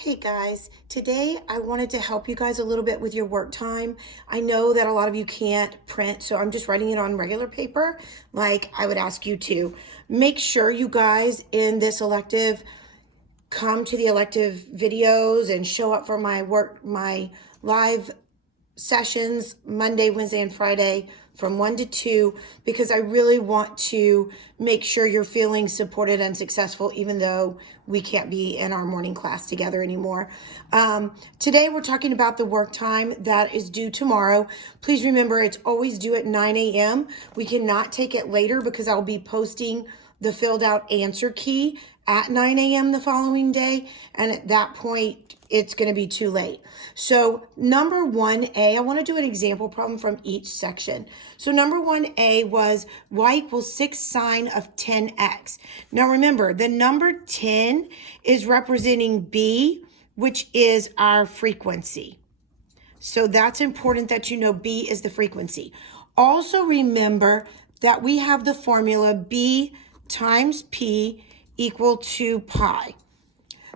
Hey guys, today I wanted to help you guys a little bit with your work time. I know that a lot of you can't print, so I'm just writing it on regular paper like I would ask you to. Make sure you guys in this elective come to the elective videos and show up for my live sessions Monday, Wednesday, and Friday from 1 to 2 because I really want to make sure you're feeling supported and successful even though we can't be in our morning class together anymore. Today we're talking about the work time that is due tomorrow. Please remember it's always due at 9 a.m. We cannot take it later because I'll be posting the filled out answer key at 9 a.m. the following day, and at that point it's going to be too late. So number 1A, I want to do an example problem from each section. So number 1A was y equals 6 sine of 10x. Now remember, the number 10 is representing B, which is our frequency. So that's important that you know B is the frequency. Also remember that we have the formula B times P equal 2 pi.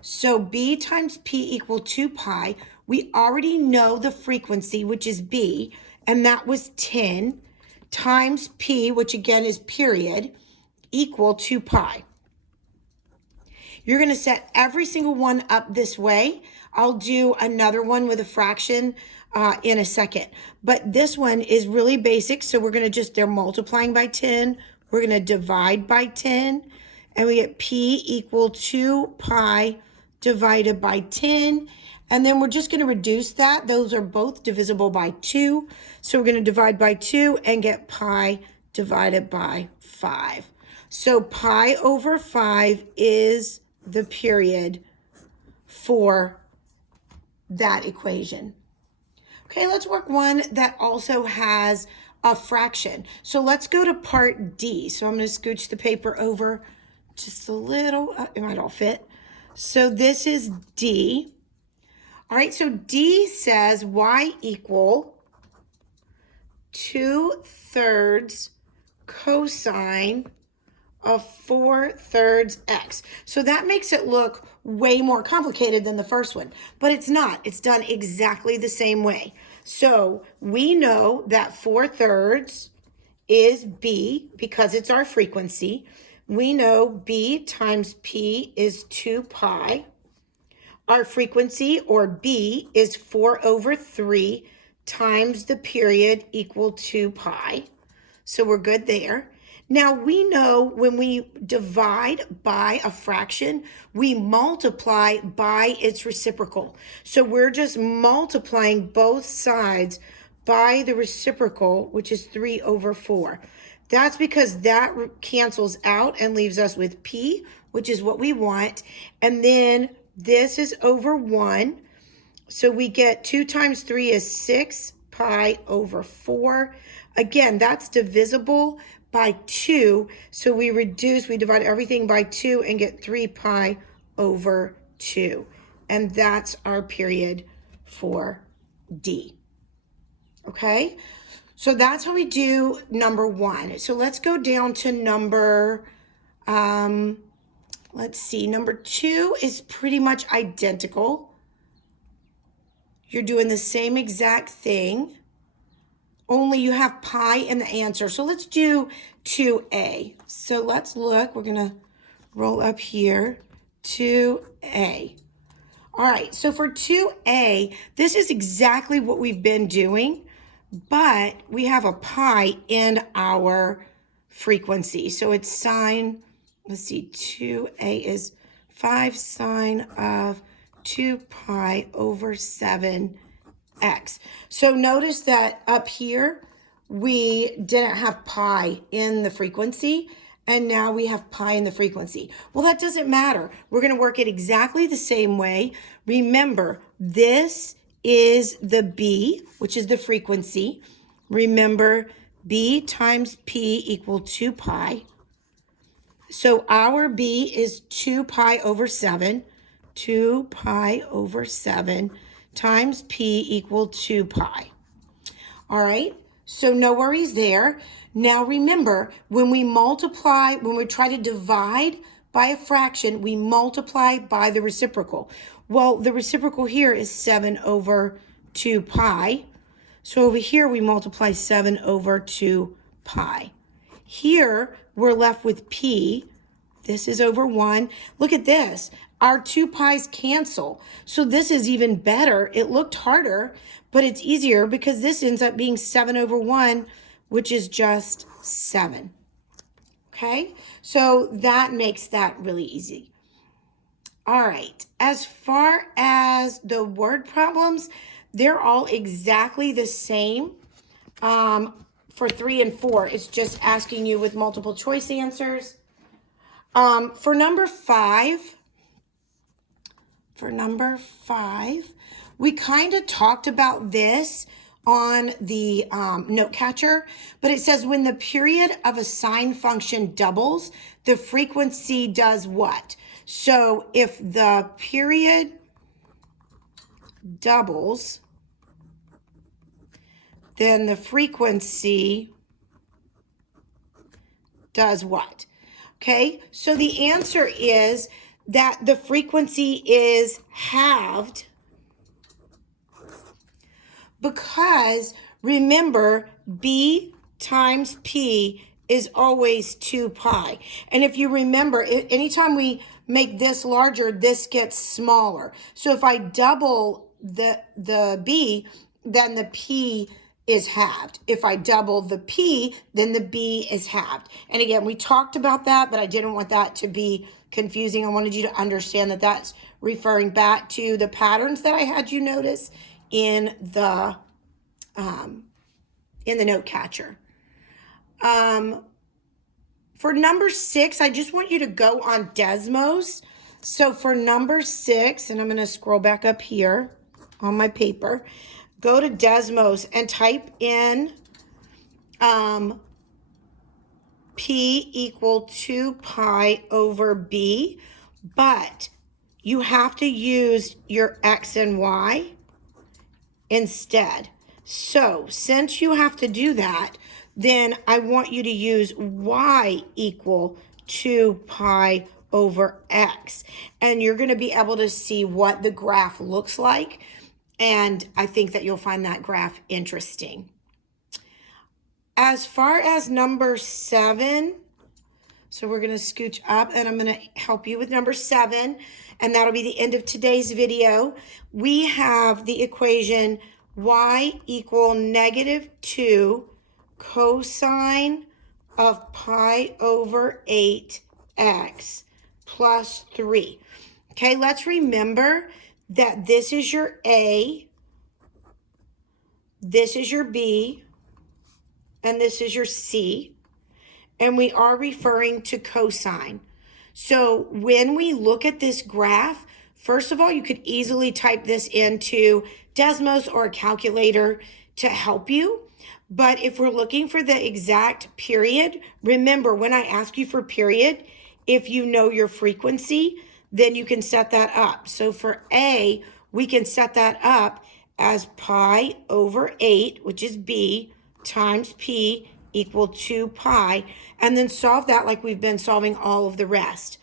So B times P equal 2 pi, we already know the frequency, which is B, and that was 10, times P, which again is period, equal 2 pi. You're going to set every single one up this way. I'll do another one with a fraction in a second. But this one is really basic, so we're going to they're multiplying by 10. We're going to divide by 10, and we get P equal 2 pi divided by 10. And then we're just going to reduce that. Those are both divisible by 2. So we're going to divide by 2 and get pi divided by 5. So pi over 5 is the period for that equation. Okay, let's work one that also has a fraction. So let's go to part D. So I'm going to scooch the paper over just a little. It might all fit. So this is D. All right, so D says y equal 2/3 cosine of 4/3 x. So that makes it look way more complicated than the first one, but it's not. It's done exactly the same way. So we know that 4/3 is B because it's our frequency. We know B times P is 2 pi. Our frequency, or B, is 4/3 times the period equal 2 pi. So we're good there. Now we know when we divide by a fraction, we multiply by its reciprocal. So we're just multiplying both sides by the reciprocal, which is 3/4. That's because that cancels out and leaves us with P, which is what we want. And then this is over 1. So we get 2 times 3 is 6 pi over 4. Again, that's divisible by 2. So we divide everything by 2 and get 3 pi over 2. And that's our period for D. Okay? So that's how we do number 1. So let's go down to number, let's see, number 2 is pretty much identical. You're doing the same exact thing, only you have pi in the answer. So let's do 2A. So let's look, we're gonna roll up here, 2A. All right, so for 2A, this is exactly what we've been doing, but we have a pi in our frequency. So it's sine, let's see, 2A is 5 sine of 2 pi over 7x. So notice that up here, we didn't have pi in the frequency, and now we have pi in the frequency. Well, that doesn't matter. We're going to work it exactly the same way. Remember, this is the B, which is the frequency. Remember, B times P equal 2 pi. So our B is 2 pi over 7. 2 pi over 7 times P equal 2 pi. All right, so no worries there. Now remember, when we try to divide by a fraction, we multiply by the reciprocal. Well, the reciprocal here is 7 over 2 pi. So over here, we multiply 7 over 2 pi. Here, we're left with p. This is over 1. Look at this. Our 2 pi's cancel. So this is even better. It looked harder, but it's easier because this ends up being 7 over 1, which is just 7. Okay? So that makes that really easy. All right. As far as the word problems, they're all exactly the same for 3 and 4. It's just asking you with multiple choice answers. For number 5, we kind of talked about this on the note catcher, but it says when the period of a sine function doubles, the frequency does what? So if the period doubles, then the frequency does what? Okay, so the answer is that the frequency is halved because remember, B times P is always 2 pi. And if you remember, anytime we make this larger, this gets smaller. So if I double the B, then the P is halved. If I double the P, then the B is halved. And again, we talked about that, but I didn't want that to be confusing. I wanted you to understand that that's referring back to the patterns that I had you notice in the note catcher. For number 6, I just want you to go on Desmos. So for number 6, and I'm going to scroll back up here on my paper, go to Desmos and type in P equal 2 pi over B, but you have to use your X and Y instead. So since you have to do that, then I want you to use Y equal 2 pi over X. And you're going to be able to see what the graph looks like. And I think that you'll find that graph interesting. As far as number 7, so we're going to scooch up and I'm going to help you with number 7. And that'll be the end of today's video. We have the equation y equal negative 2 cosine of pi over 8x plus 3. Okay, let's remember that this is your A, this is your B, and this is your C, and we are referring to cosine. So when we look at this graph, first of all, you could easily type this into Desmos or a calculator to help you. But if we're looking for the exact period, remember when I ask you for period, if you know your frequency, then you can set that up. So for A, we can set that up as pi over 8, which is B, times P equal 2 pi, and then solve that like we've been solving all of the rest.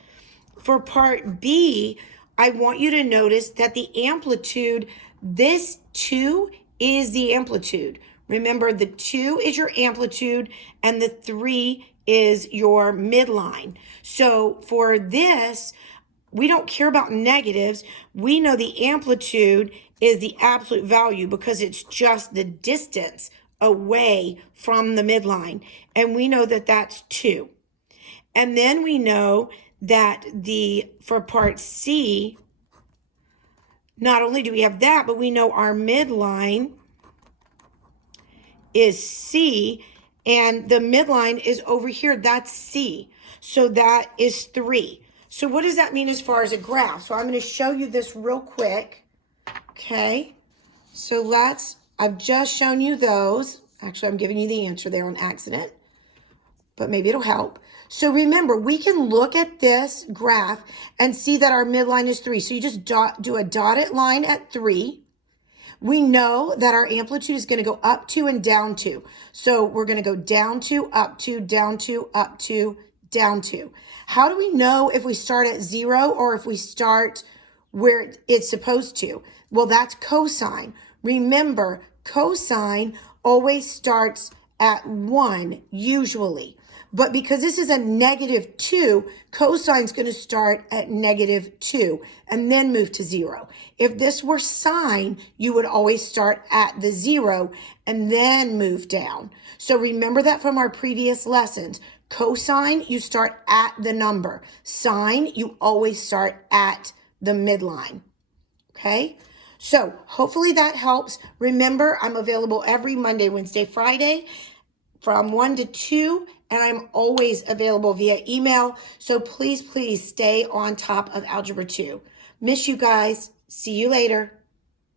For part B, I want you to notice that the amplitude, this 2 is the amplitude. Remember, the 2 is your amplitude and the 3 is your midline. So for this, we don't care about negatives. We know the amplitude is the absolute value because it's just the distance away from the midline. And we know that that's 2. And then we know that for part C, not only do we have that, but we know our midline is C, and the midline is over here. That's C. So that is 3. So what does that mean as far as a graph? So I'm going to show you this real quick. Okay. So I've just shown you those. Actually, I'm giving you the answer there on accident, but maybe it'll help. So remember, we can look at this graph and see that our midline is 3. So you just do a dotted line at 3. We know that our amplitude is going to go up 2 and down 2. So we're going to go down 2, up 2, down 2, up 2, down 2. How do we know if we start at 0 or if we start where it's supposed to? Well, that's cosine. Remember, cosine always starts at 1, usually. But because this is a -2, cosine's going to start at -2 and then move to 0. If this were sine, you would always start at the 0 and then move down. So remember that from our previous lessons. Cosine, you start at the number. Sine, you always start at the midline. Okay? So hopefully that helps. Remember, I'm available every Monday, Wednesday, Friday from 1 to 2, and I'm always available via email. So please, please stay on top of Algebra 2. Miss you guys. See you later.